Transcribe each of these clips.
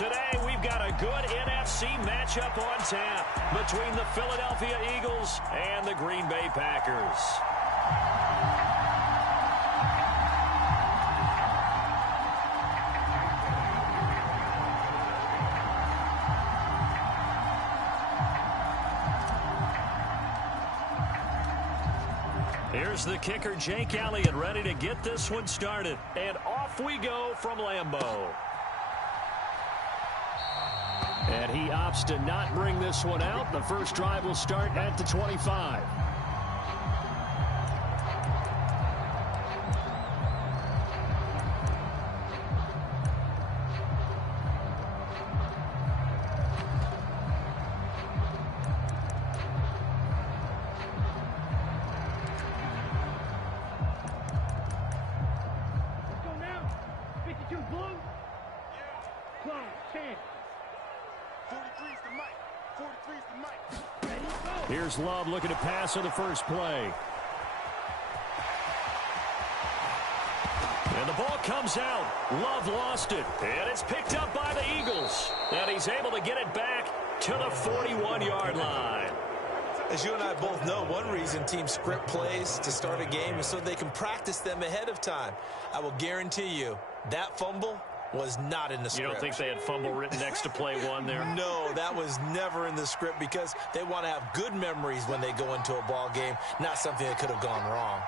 Today, we've got a good NFC matchup on tap between the Philadelphia Eagles and the Green Bay Packers. Here's the kicker, Jake Elliott, ready to get this one started. And off we go from Lambeau. And he opts to not bring this one out. The first drive will start at the 25. Here's Love looking to pass on the first play. And the ball comes out. Love lost it. And it's picked up by the Eagles. And he's able to get it back to the 41-yard line. As you and I both know, one reason teams script plays to start a game is so they can practice them ahead of time. I will guarantee you that fumble was not in the script. You don't think they had fumble written next to play one there? No, that was never in the script because they want to have good memories when they go into a ball game, not something that could have gone wrong.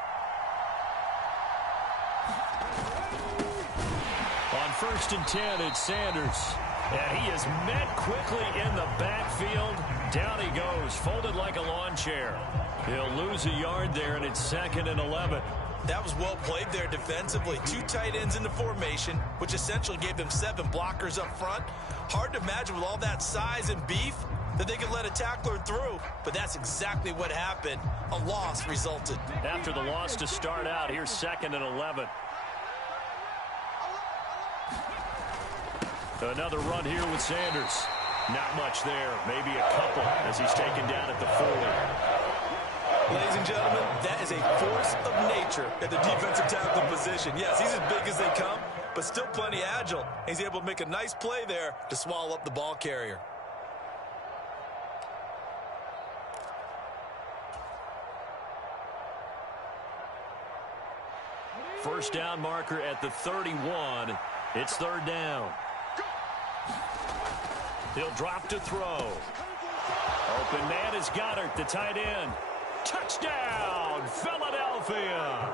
On 1st and 10, it's Sanders. And he is met quickly in the backfield. Down he goes, folded like a lawn chair. He'll lose a yard there, and it's 2nd and 11. That was well played there defensively. 2 tight ends in the formation, which essentially gave them 7 blockers up front. Hard to imagine with all that size and beef that they could let a tackler through, but that's exactly what happened. A loss resulted. After the loss to start out, here's 2nd and 11. Another run here with Sanders. Not much there, maybe a couple as he's taken down at the 40. Ladies and gentlemen, that is a force of nature at the defensive tackle position. Yes, he's as big as they come, but still plenty agile. He's able to make a nice play there to swallow up the ball carrier. First down marker at the 31. It's 3rd down. He'll drop to throw. Open man is Goddard, the tight end. Touchdown, Philadelphia.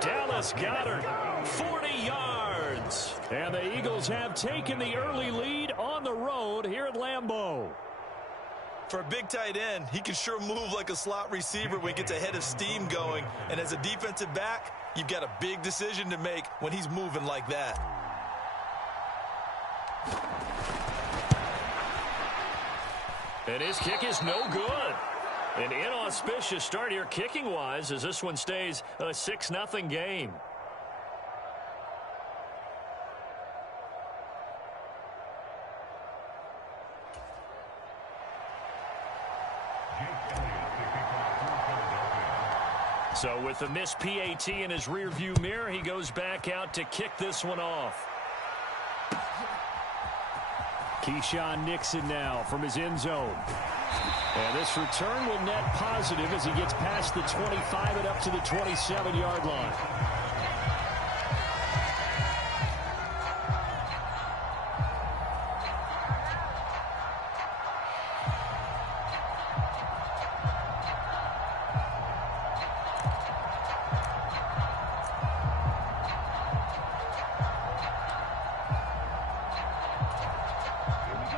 Dallas Goedert, 40 yards. And the Eagles have taken the early lead on the road here at Lambeau. For a big tight end, he can sure move like a slot receiver when he gets a head of steam going. And as a defensive back, you've got a big decision to make when he's moving like that. And his kick is no good. An inauspicious start here kicking-wise as this one stays a 6-0 game. So with the missed PAT in his rearview mirror, he goes back out to kick this one off. Keyshawn Nixon now from his end zone. And this return will net positive as he gets past the 25 and up to the 27-yard line.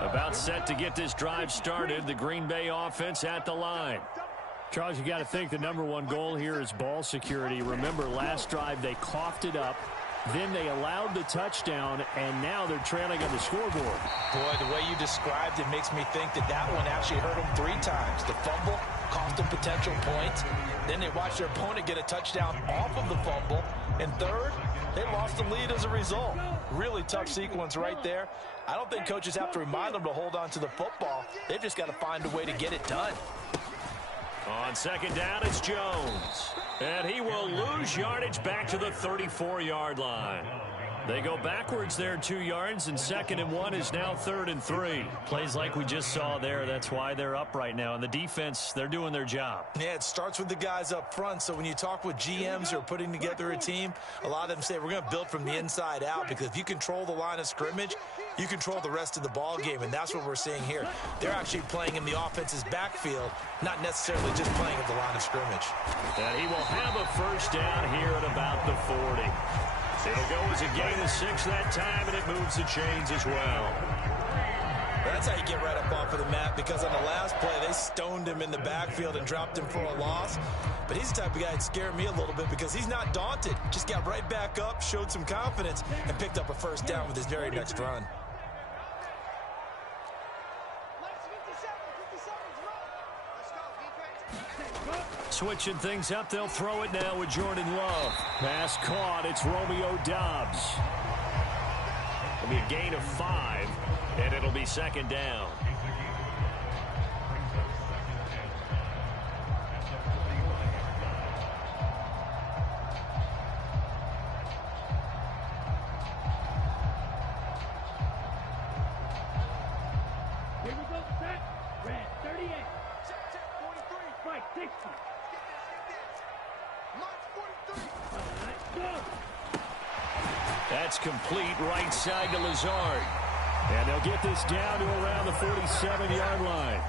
About set to get this drive started. The Green Bay offense at the line. Charles, you got to think the #1 goal here is ball security. Remember, last drive they coughed it up. Then they allowed the touchdown, and now they're trailing on the scoreboard. Boy, the way you described it makes me think that that one actually hurt them 3 times. The fumble cost them potential points. Then they watched their opponent get a touchdown off of the fumble. And third, they lost the lead as a result. Really tough sequence right there. I don't think coaches have to remind them to hold on to the football. They've just got to find a way to get it done. On 2nd down, it's Jones. And he will lose yardage back to the 34-yard line. They go backwards there 2 yards, and 2nd and 1 is now 3rd and 3. Plays like we just saw there. That's why they're up right now. And the defense, they're doing their job. Yeah, it starts with the guys up front. So when you talk with GMs who are putting together a team, a lot of them say we're going to build from the inside out, because if you control the line of scrimmage, you control the rest of the ball game, and that's what we're seeing here. They're actually playing in the offense's backfield, not necessarily just playing at the line of scrimmage. And he will have a first down here at about the 40. It'll go as a gain of 6 that time, and it moves the chains as well. That's how you get right up off of the mat, because on the last play, they stoned him in the backfield and dropped him for a loss. But he's the type of guy that scared me a little bit, because he's not daunted. Just got right back up, showed some confidence, and picked up a first down with his very next run. Switching things up, they'll throw it now with Jordan Love. Pass caught, it's Romeo Doubs. It'll be a gain of 5, and it'll be 2nd down. Here we go, set. Red, 38. Check, 43. Strike, 60. That's complete right side to Lazard. And they'll get this down to around the 47-yard line.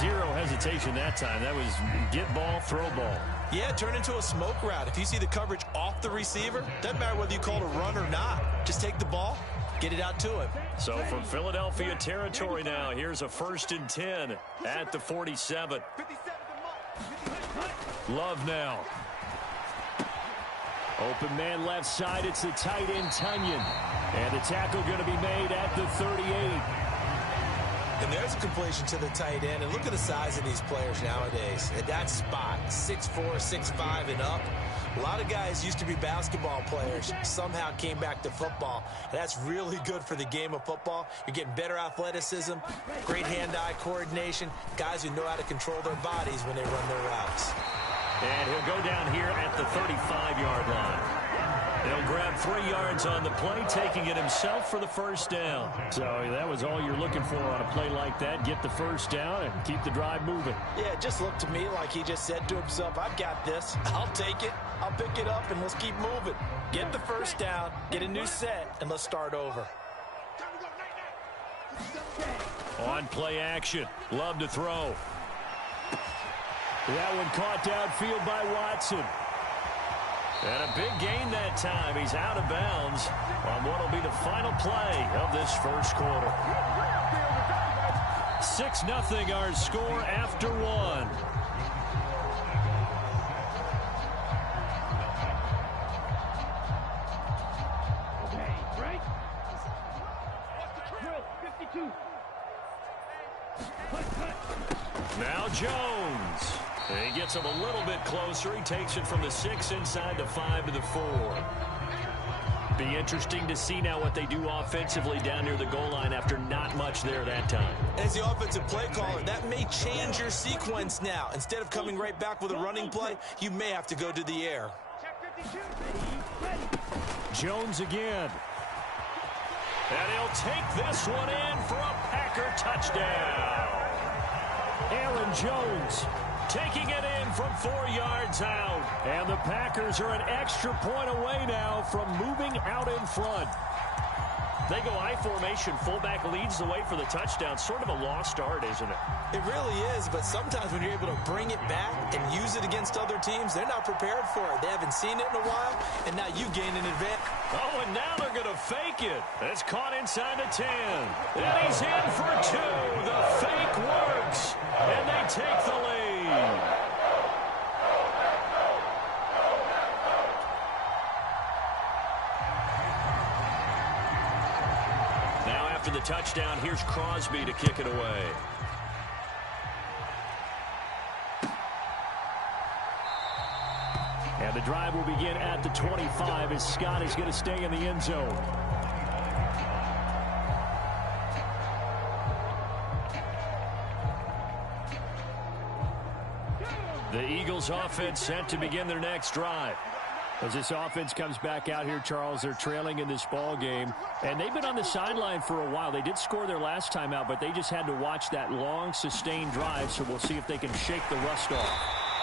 0 hesitation that time. That was get ball, throw ball. Yeah, turn into a smoke route. If you see the coverage off the receiver, doesn't matter whether you call it a run or not. Just take the ball, get it out to him. So from Philadelphia territory now, here's a 1st and 10 at the 47. Love now. Open man left side. It's the tight end, Tunyon. And the tackle going to be made at the 38. And there's a completion to the tight end. And look at the size of these players nowadays. At that spot, 6'4", 6'5", and up. A lot of guys used to be basketball players, somehow came back to football. And that's really good for the game of football. You're getting better athleticism, great hand-eye coordination, guys who know how to control their bodies when they run their routes. And he'll go down here at the 35-yard line. They'll grab 3 yards on the play, taking it himself for the first down. So that was all you're looking for on a play like that. Get the first down and keep the drive moving. Yeah, it just looked to me like he just said to himself, I've got this. I'll take it. I'll pick it up, and let's keep moving. Get the first down, get a new set, and let's start over. On play action. Love to throw. That one caught downfield by Watson. And a big gain that time. He's out of bounds on what will be the final play of this first quarter. 6-0 our score after 1. Right? 52. Now Jones. He gets him a little bit closer. He takes it from the 6 inside the 5 to the 4. Be interesting to see now what they do offensively down near the goal line after not much there that time. As the offensive play caller, that may change your sequence now. Instead of coming right back with a running play, you may have to go to the air. Jones again. And he'll take this one in for a Packer touchdown. Aaron Jones taking it in from 4 yards out. And the Packers are an extra point away now from moving out in front. They go I formation. Fullback leads the way for the touchdown. Sort of a lost art, isn't it? It really is, but sometimes when you're able to bring it back and use it against other teams, they're not prepared for it. They haven't seen it in a while, and now you gain an advantage. Oh, and now they're going to fake it. It's caught inside the 10. And he's in for 2. The fake works, and they take the lead. After the touchdown, here's Crosby to kick it away. And the drive will begin at the 25 as Scott is going to stay in the end zone. The Eagles offense set to begin their next drive. As this offense comes back out here, Charles, they're trailing in this ball game, and they've been on the sideline for a while. They did score their last time out, but they just had to watch that long, sustained drive, so we'll see if they can shake the rust off.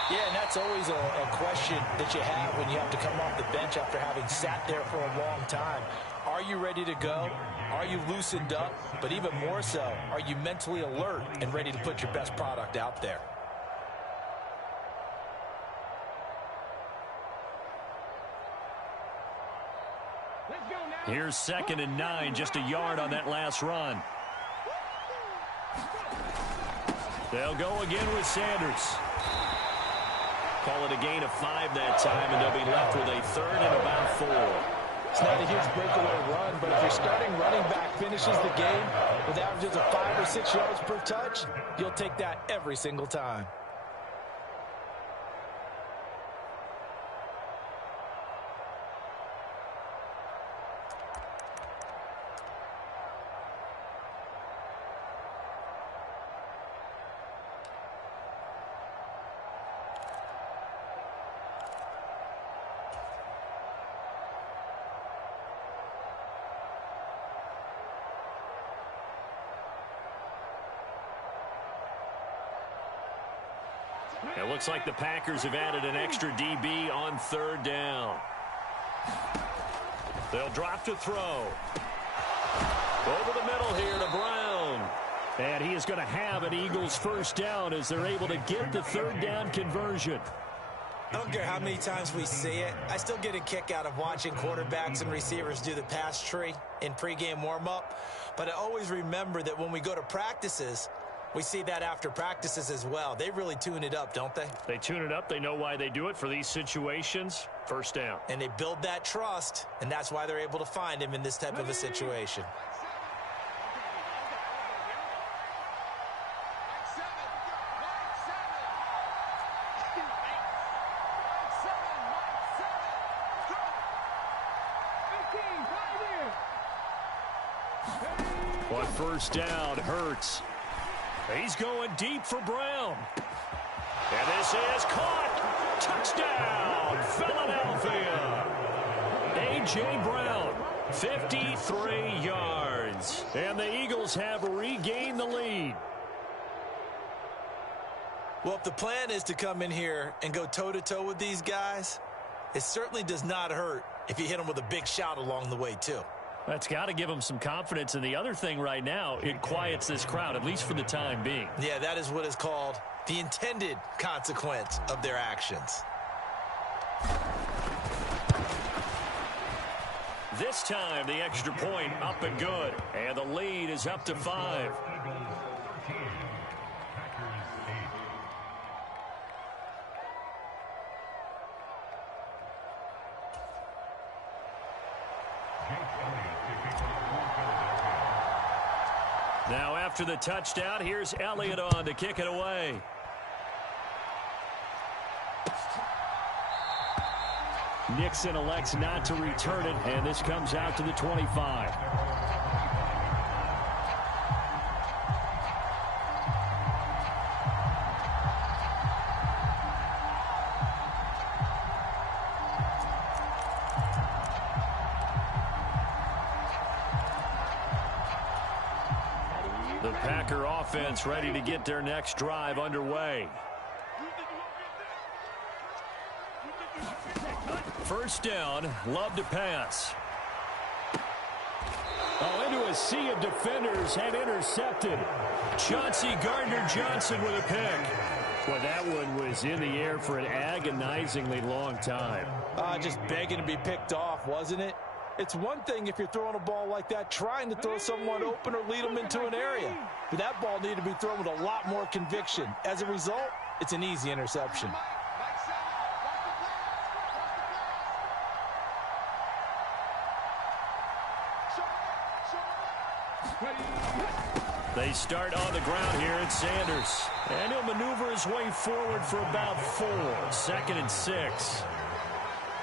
Yeah, and that's always a question that you have when you have to come off the bench after having sat there for a long time. Are you ready to go? Are you loosened up? But even more so, are you mentally alert and ready to put your best product out there? Here's 2nd and 9, just a yard on that last run. They'll go again with Sanders. Call it a gain of 5 that time, and they'll be left with a 3rd and about 4. It's not a huge breakaway run, but if your starting running back finishes the game with averages of 5 or 6 yards per touch, you'll take that every single time. It looks like the Packers have added an extra DB on 3rd down. They'll drop to throw. Over the middle here to Brown. And he is going to have an Eagles 1st down as they're able to get the 3rd down conversion. I don't care how many times we see it. I still get a kick out of watching quarterbacks and receivers do the pass tree in pregame warm-up. But I always remember that when we go to practices, we see that after practices as well. They really tune it up, don't they? They tune it up. They know why they do it for these situations. 1st down. And they build that trust, and that's why they're able to find him in this type of a situation. On 1st down, Hurts. He's going deep for Brown. And this is caught. Touchdown, Philadelphia. A.J. Brown, 53 yards. And the Eagles have regained the lead. Well, if the plan is to come in here and go toe-to-toe with these guys, it certainly does not hurt if you hit them with a big shot along the way, too. That's got to give them some confidence. And the other thing right now, it quiets this crowd, at least for the time being. Yeah, that is what is called the intended consequence of their actions. This time, the extra point up and good. And the lead is up to 5. Now after the touchdown, here's Elliott on to kick it away. Nixon elects not to return it, and this comes out to the 25. The Packer offense ready to get their next drive underway. 1st down, Love to pass. Oh, into a sea of defenders and intercepted. Chauncey Gardner-Johnson with a pick. Well, that one was in the air for an agonizingly long time. Just begging to be picked off, wasn't it? It's one thing if you're throwing a ball like that, trying to throw someone open or lead them into an area. But that ball needed to be thrown with a lot more conviction. As a result, it's an easy interception. They start on the ground here at Sanders. And he'll maneuver his way forward for about 4. 2nd and 6.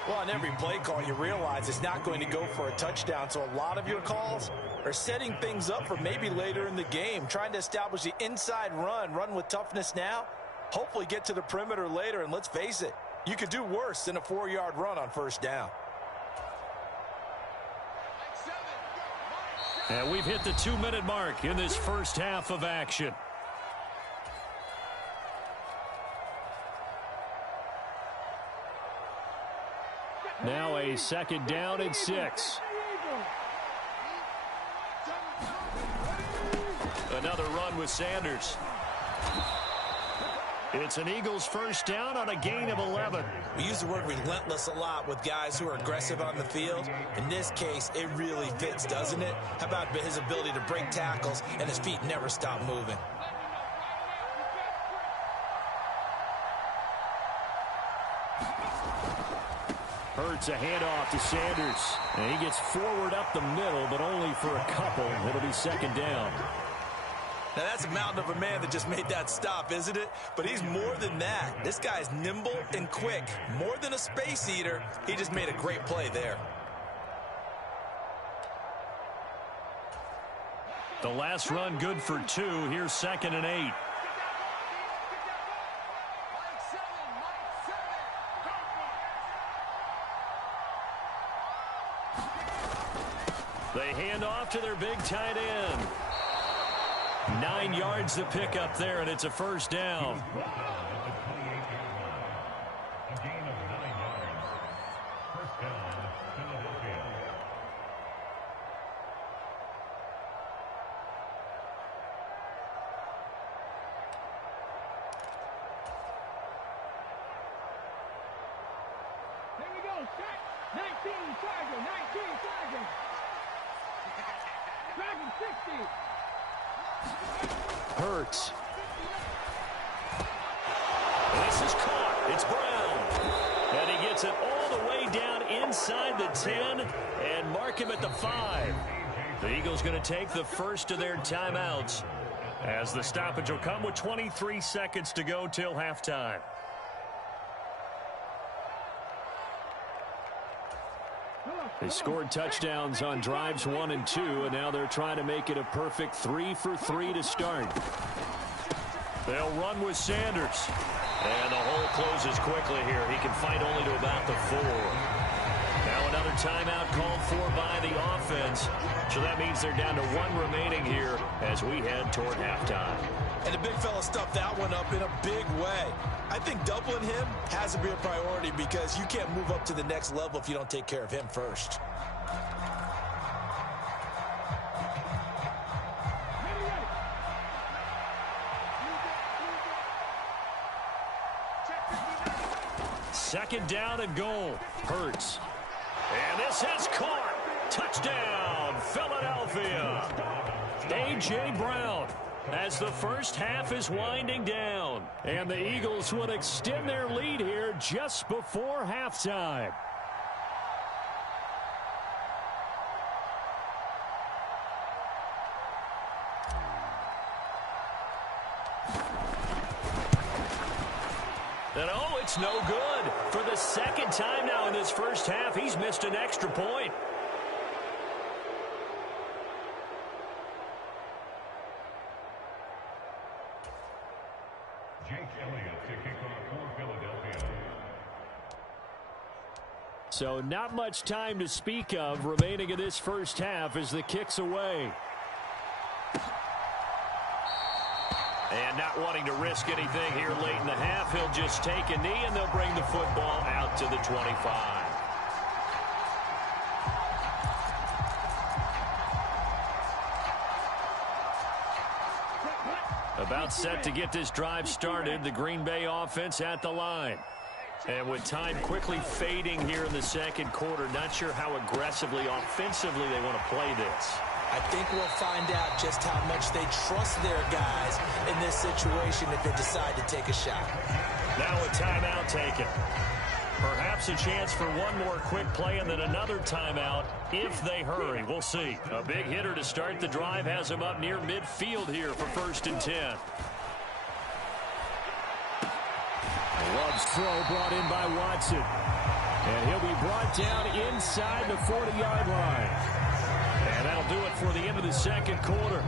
Well, on every play call, you realize it's not going to go for a touchdown. So a lot of your calls are setting things up for maybe later in the game, trying to establish the inside run with toughness now, hopefully get to the perimeter later. And let's face it, You could do worse than a 4-yard run on first down. And we've hit the 2-minute mark in this first half of action. Now a second down and 6. Another run with Sanders. It's an Eagles first down on a gain of 11. We use the word relentless a lot with guys who are aggressive on the field. In this case, it really fits, doesn't it? How about his ability to break tackles and his feet never stop moving? Hurts a handoff to Sanders. And he gets forward up the middle, but only for a couple. It'll be second down. Now, that's a mountain of a man that just made that stop, isn't it? But he's more than that. This guy's nimble and quick. More than a space eater, he just made a great play there. The last run good for 2. Here's second and 8. They hand off to their big tight end. 9 yards to pick up there, and it's a first down. Here we go, set. 19, Tiger, 19, Tiger. Dragon 60. Hurts. This is caught. It's Brown. And he gets it all the way down inside the 10 and mark him at the 5. The Eagles going to take the first of their timeouts as the stoppage will come with 23 seconds to go till halftime. They scored touchdowns on drives 1 and 2, and now they're trying to make it a perfect 3 for 3 to start. They'll run with Sanders. And the hole closes quickly here. He can fight only to about the 4. Now another timeout called for by the offense. So that means they're down to 1 remaining here as we head toward halftime. And the big fella stuffed that one up in a big way. I think doubling him has to be a priority because you can't move up to the next level if you don't take care of him first. Second down and goal. Hurts. And this is caught. Touchdown, Philadelphia. A.J. Brown as the first half is winding down. And the Eagles would extend their lead here just before halftime. And oh, it's no good. For the second time now in this first half, he's missed an extra point. So not much time to speak of remaining in this first half as the kick's away. And not wanting to risk anything here late in the half, he'll just take a knee and they'll bring the football out to the 25. About set to get this drive started, the Green Bay offense at the line. And with time quickly fading here in the second quarter, not sure how aggressively, offensively they want to play this. I think we'll find out just how much they trust their guys in this situation if they decide to take a shot. Now a timeout taken. Perhaps a chance for one more quick play and then another timeout if they hurry. We'll see. A big hitter to start the drive has him up near midfield here for 1st and 10. Love's throw brought in by Watson. And he'll be brought down inside the 40-yard line. And that'll do it for the end of the second quarter.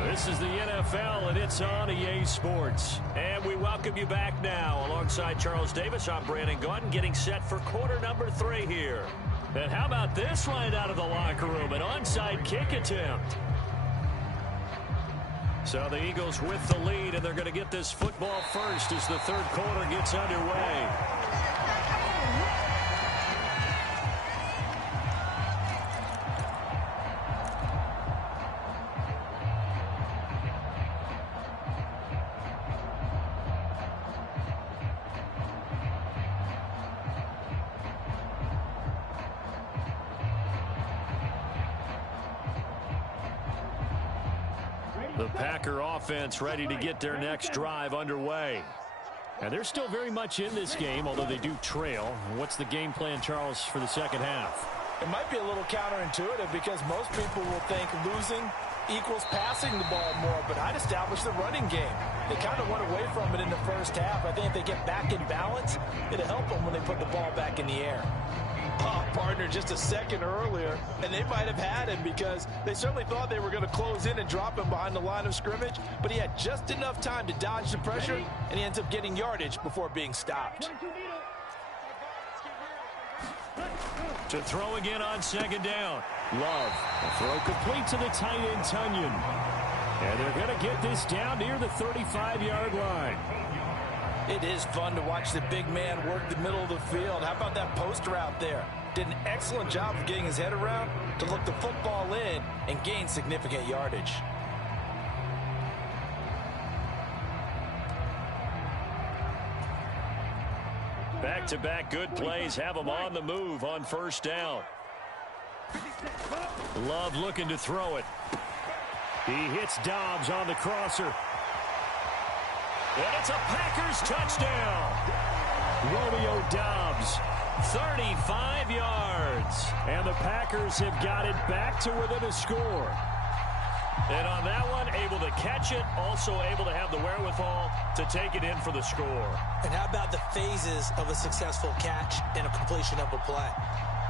This is the NFL, and it's on EA Sports. And we welcome you back now. Alongside Charles Davis, I'm Brandon Gaudin, getting set for quarter number 3 here. And how about this right out of the locker room? An onside kick attempt. So the Eagles with the lead, and they're going to get this football first as the third quarter gets underway. The Packer offense ready to get their next drive underway. And they're still very much in this game, although they do trail. What's the game plan, Charles, for the second half? It might be a little counterintuitive because most people will think losing equals passing the ball more, but I'd establish the running game. They kind of went away from it in the first half. I think if they get back in balance, it'll help them when they put the ball back in the air. Partner just a second earlier, and they might have had him because they certainly thought they were going to close in and drop him behind the line of scrimmage, but he had just enough time to dodge the pressure, and he ends up getting yardage before being stopped. To throw again on second down. Love. A throw complete to the tight end, Tunyon. And they're going to get this down near the 35-yard line. It is fun to watch the big man work the middle of the field. How about that post route there? Did an excellent job of getting his head around to look the football in and gain significant yardage. Back-to-back good plays have them on the move on first down. Love looking to throw it. He hits Dobbs on the crosser. And it's a Packers touchdown. Romeo Dobbs, 35 yards. And the Packers have got it back to within a score. And on that one, able to catch it, also able to have the wherewithal to take it in for the score. And how about the phases of a successful catch and a completion of a play?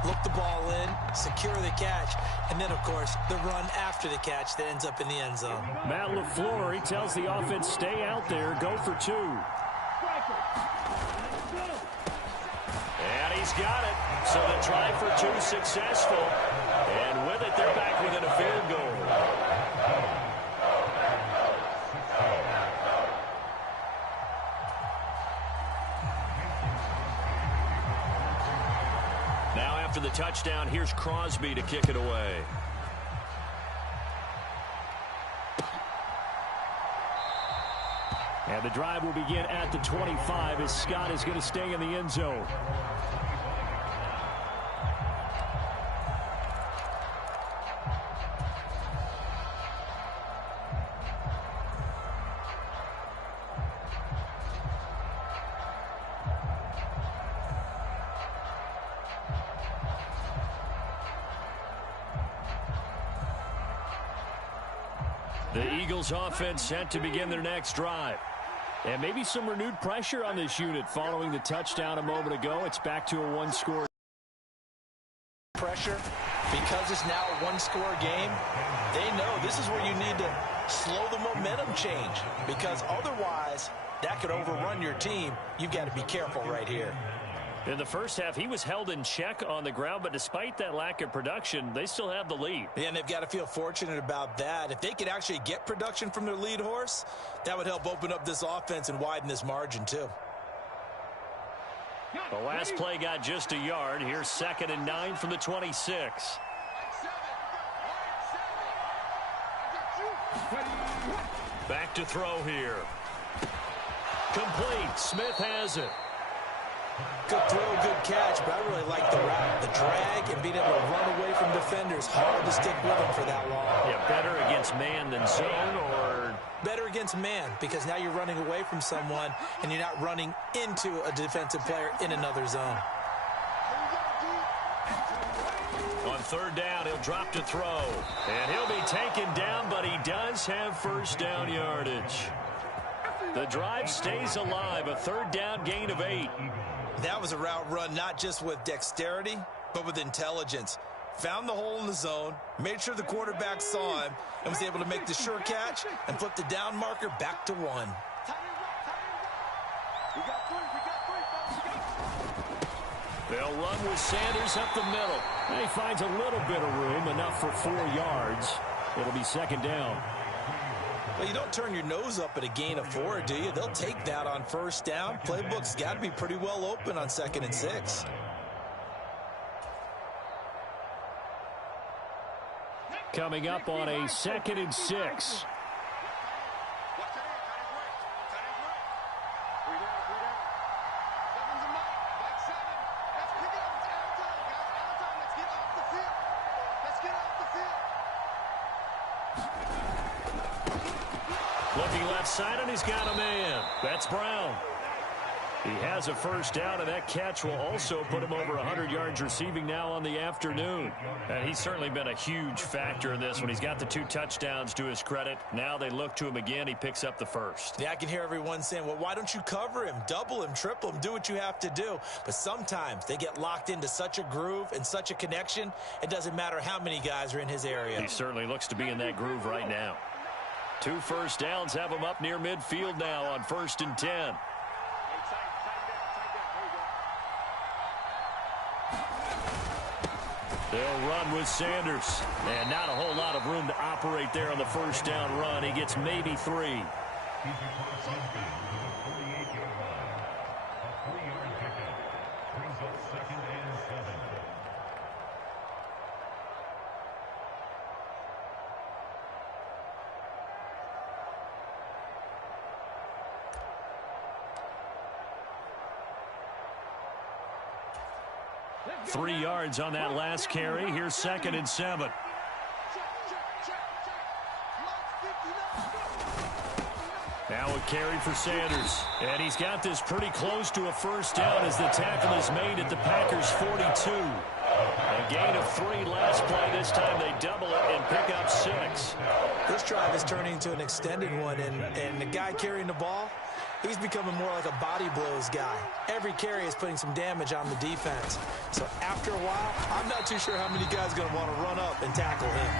Look the ball in, secure the catch, and then, of course, the run after the catch that ends up in the end zone. Matt LaFleur, he tells the offense, stay out there, go for 2. And he's got it. So the try for 2 successful. And with it, they're back within a field goal. Now after the touchdown, here's Crosby to kick it away. And the drive will begin at the 25 as Scott is going to stay in the end zone. The Eagles offense set to begin their next drive. And maybe some renewed pressure on this unit following the touchdown a moment ago. It's back to a 1-score. Pressure, because it's now a 1-score game, they know this is where you need to slow the momentum change, because otherwise that could overrun your team. You've got to be careful right here. In the first half, he was held in check on the ground, but despite that lack of production, they still have the lead. And they've got to feel fortunate about that. If they could actually get production from their lead horse, that would help open up this offense and widen this margin too. The last play got just a yard. Here's 2nd and 9 from the 26. Back to throw here. Complete. Smith has it. Good throw, good catch, but I really like the route. The drag and being able to run away from defenders. Hard to stick with them for that long. Yeah, better against man than zone, or? Better against man, because now you're running away from someone and you're not running into a defensive player in another zone. On 3rd down, he'll drop to throw. And he'll be taken down, but he does have first down yardage. The drive stays alive, a 3rd down gain of 8. That was a route run not just with dexterity, but with intelligence. found the hole in the zone, made sure the quarterback saw him, and was able to make the sure catch and flip the down marker back to 1. They'll run with Sanders up the middle. And he finds a little bit of room, enough for 4 yards. It'll be second down. Well, you don't turn your nose up at a gain of 4, do you? They'll take that on first down. Playbook's got to be pretty well open on 2nd and 6. Coming up on a 2nd and 6. Looking left side, and he's got a man. That's Brown. He has a first down, and that catch will also put him over 100 yards receiving now on the afternoon. And he's certainly been a huge factor in this when he's got the 2 touchdowns to his credit. Now they look to him again. He picks up the first. Yeah, I can hear everyone saying, well, why don't you cover him, double him, triple him, do what you have to do. But sometimes they get locked into such a groove and such a connection, it doesn't matter how many guys are in his area. He certainly looks to be in that groove right now. 2 first downs have him up near midfield now on 1st and 10. They'll run with Sanders. And not a whole lot of room to operate there on the first down run. He gets maybe 3. 3 yards on that last carry. Here's 2nd and 7. Now a carry for Sanders. And he's got this pretty close to a first down as the tackle is made at the Packers' 42. A gain of 3 last play. This time they double it and pick up 6. This drive is turning into an extended one, and the guy carrying the ball, he's becoming more like a body blows guy. Every carry is putting some damage on the defense. So after a while, I'm not too sure how many guys are going to want to run up and tackle him.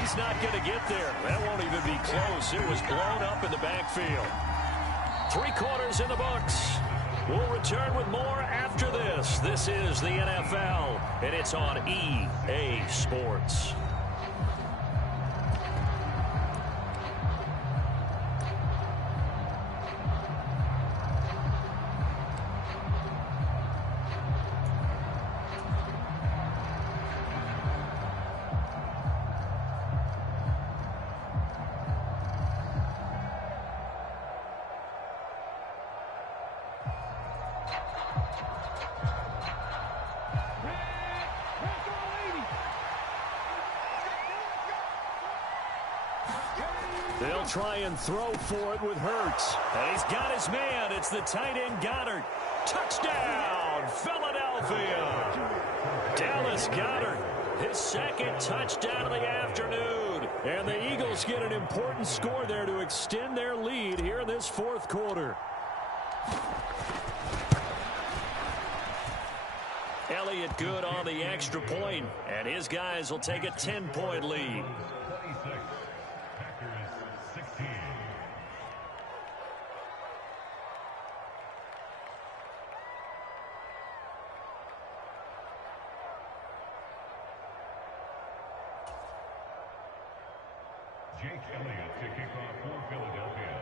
He's not going to get there. That won't even be close. It was blown up in the backfield. 3 quarters in the books. We'll return with more after this. This is the NFL, and it's on EA Sports. They'll try and throw for it with Hurts. And he's got his man. It's the tight end Goddard. Touchdown, Philadelphia. Dallas Goddard, his 2nd touchdown of the afternoon. And the Eagles get an important score there to extend their lead here in this 4th quarter. Elliott good on the extra point, and his guys will take a 10-point lead. Elliott to kick off for Philadelphia.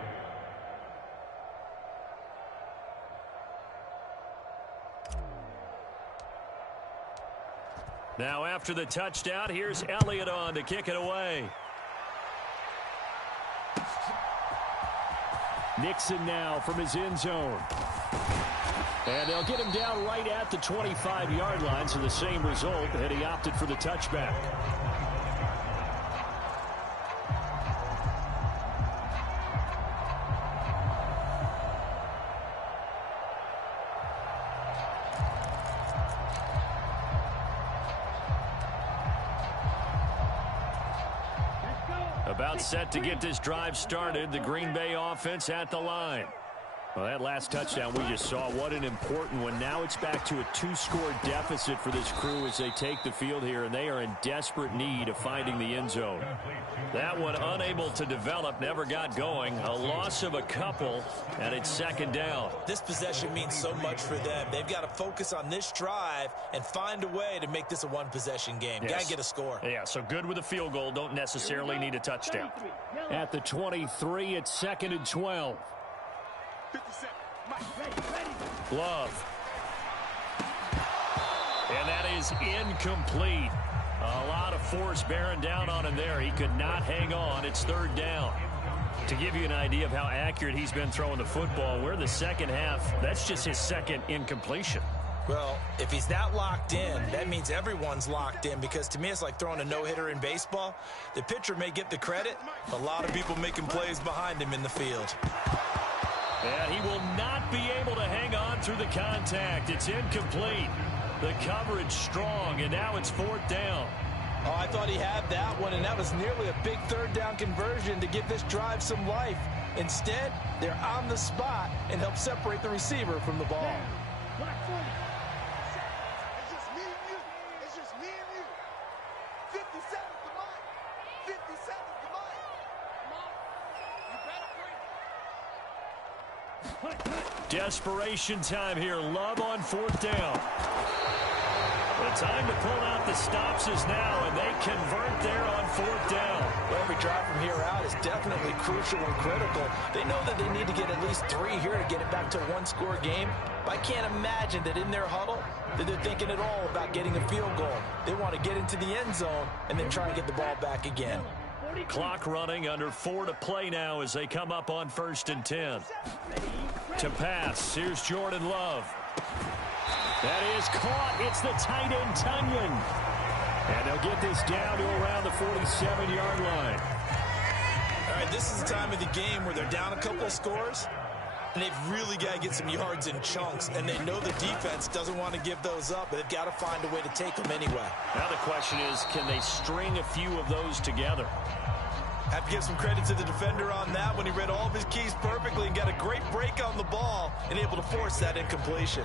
Now after the touchdown, here's Elliott on to kick it away. Nixon now from his end zone. And they'll get him down right at the 25-yard line, so the same result, and he opted for the touchback. About set to get this drive started. The Green Bay offense at the line. Well, that last touchdown we just saw, what an important one. Now it's back to a 2-score deficit for this crew as they take the field here, and they are in desperate need of finding the end zone. That one unable to develop, never got going. A loss of a couple, and it's second down. This possession means so much for them. They've got to focus on this drive and find a way to make this a one-possession game. Yes. Got to get a score. Yeah, so good with a field goal. Don't necessarily need a touchdown. At the 23, it's 2nd and 12. Love. And that is incomplete. A lot of force bearing down on him there. He could not hang on. It's 3rd down. To give you an idea of how accurate he's been throwing the football, we're the second half. That's just his second incompletion. Well, if he's that locked in, that means everyone's locked in, because to me it's like throwing a no-hitter in baseball. The pitcher may get the credit. A lot of people making plays behind him in the field. And he will not be able to hang on through the contact. It's incomplete. The coverage strong, and now it's 4th down. Oh, I thought he had that one, and that was nearly a big 3rd down conversion to give this drive some life. Instead, they're on the spot and help separate the receiver from the ball. It's just me and you. It's just me and you. 50 seconds to mine. 50 seconds to mine. Come on. You better bring. Desperation time here. Love on 4th down. The time to pull out the stops is now, and they convert there on 4th down. Well, every drive from here out is definitely crucial and critical. They know that they need to get at least 3 here to get it back to a 1-score game. But I can't imagine that in their huddle that they're thinking at all about getting a field goal. They want to get into the end zone and then try and get the ball back again. Clock running, under 4 to play now as they come up on 1st and 10. To pass, here's Jordan Love. That is caught. It's the tight end, Tunyon. And they'll get this down to around the 47-yard line. All right, this is the time of the game where they're down a couple of scores, and they've really got to get some yards in chunks, and they know the defense doesn't want to give those up, but they've got to find a way to take them anyway. Now the question is, can they string a few of those together? Have to give some credit to the defender on that when he read all of his keys perfectly and got a great break on the ball and able to force that incompletion.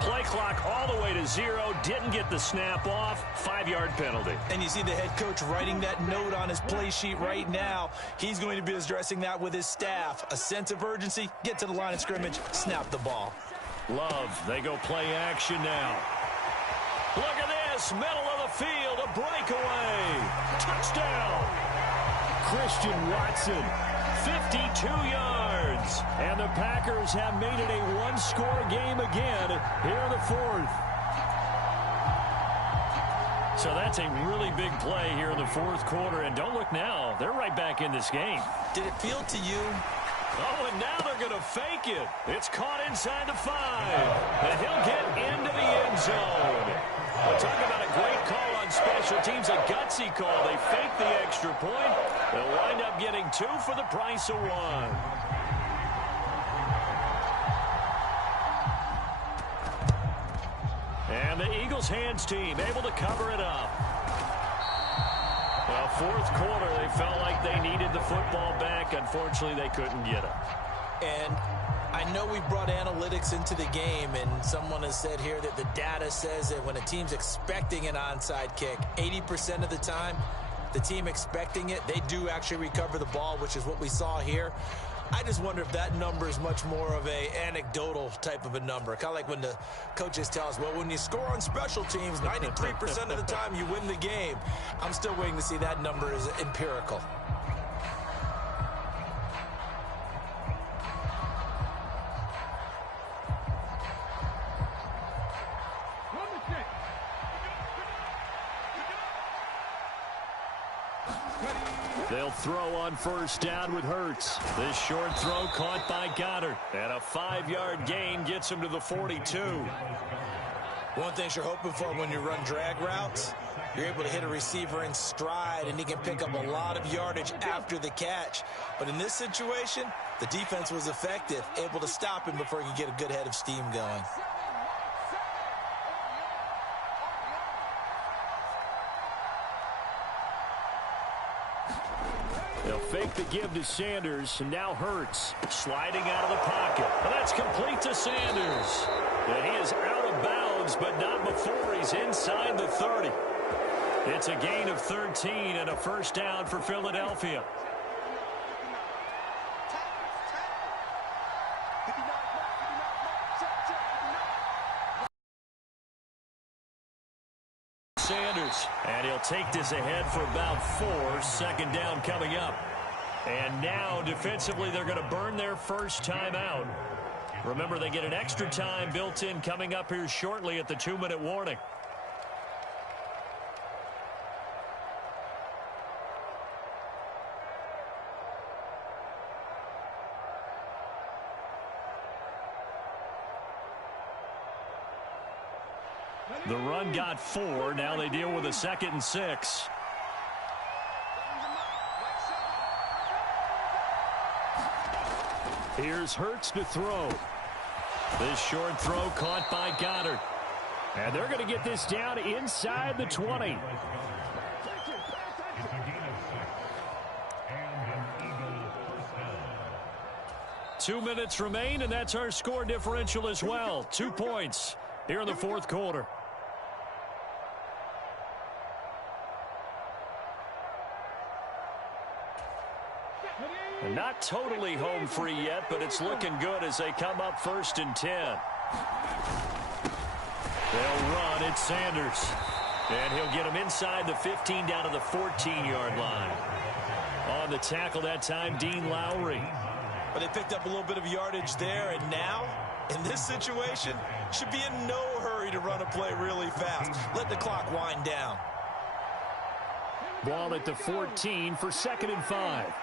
Play clock all the way to 0. Didn't get the snap off. 5-yard penalty. And you see the head coach writing that note on his play sheet right now. He's going to be addressing that with his staff. A sense of urgency, get to the line of scrimmage, snap the ball. Love, they go play action now. Look at this, middle of the field, a breakaway. Touchdown. Christian Watson, 52 yards. And the Packers have made it a 1-score game again here in the 4th. So that's a really big play here in the 4th quarter. And don't look now, they're right back in this game. Did it feel to you? Oh, and now they're going to fake it. It's caught inside the 5. And he'll get into the end zone. We'll talk about a great call on special teams, a gutsy call. They fake the extra point. They'll wind up getting 2 for the price of 1. And the Eagles hands team able to cover it up. Well, 4th quarter, they felt like they needed the football back. Unfortunately, they couldn't get it. And I know we brought analytics into the game, and someone has said here that the data says that when a team's expecting an onside kick, 80% of the time, the team expecting it, they do actually recover the ball, which is what we saw here. I just wonder if that number is much more of a anecdotal type of a number. Kind of like when the coaches tell us, well, when you score on special teams, 93% of the time you win the game. I'm still waiting to see that number is empirical. They'll throw on first down with Hurts. This short throw caught by Goddard. And a 5-yard gain gets him to the 42. One thing you're hoping for when you run drag routes, you're able to hit a receiver in stride, and he can pick up a lot of yardage after the catch. But in this situation, the defense was effective, able to stop him before he could get a good head of steam going. They'll fake the give to Sanders, and now Hurts sliding out of the pocket. Well, that's complete to Sanders. And he is out of bounds, but not before he's inside the 30. It's a gain of 13 and a first down for Philadelphia. Sanders, and he'll take this ahead for about 4. Second down coming up. And now defensively they're going to burn their first time out. Remember, they get an extra time built in coming up here shortly at the 2-minute warning. The run got 4. Now they deal with a 2nd and 6. Here's Hurts to throw. This short throw caught by Goddard. And they're going to get this down inside the 20. 2 minutes remain, and that's our score differential as well. 2 points here in the fourth quarter. And not totally home free yet, but it's looking good as they come up 1st and 10. They'll run. It's Sanders. And he'll get him inside the 15 down to the 14-yard line. On the tackle that time, Dean Lowry. But they picked up a little bit of yardage there, and now, in this situation, should be in no hurry to run a play really fast. Let the clock wind down. Ball at the 14 for 2nd and 5.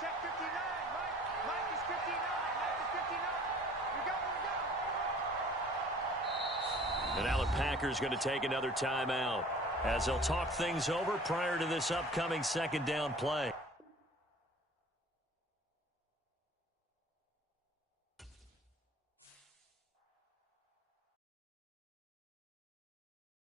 Check 59. Mike is 59. Mike is 59. We go, we go. And now the Packers going to take another timeout as they'll talk things over prior to this upcoming 2nd down play.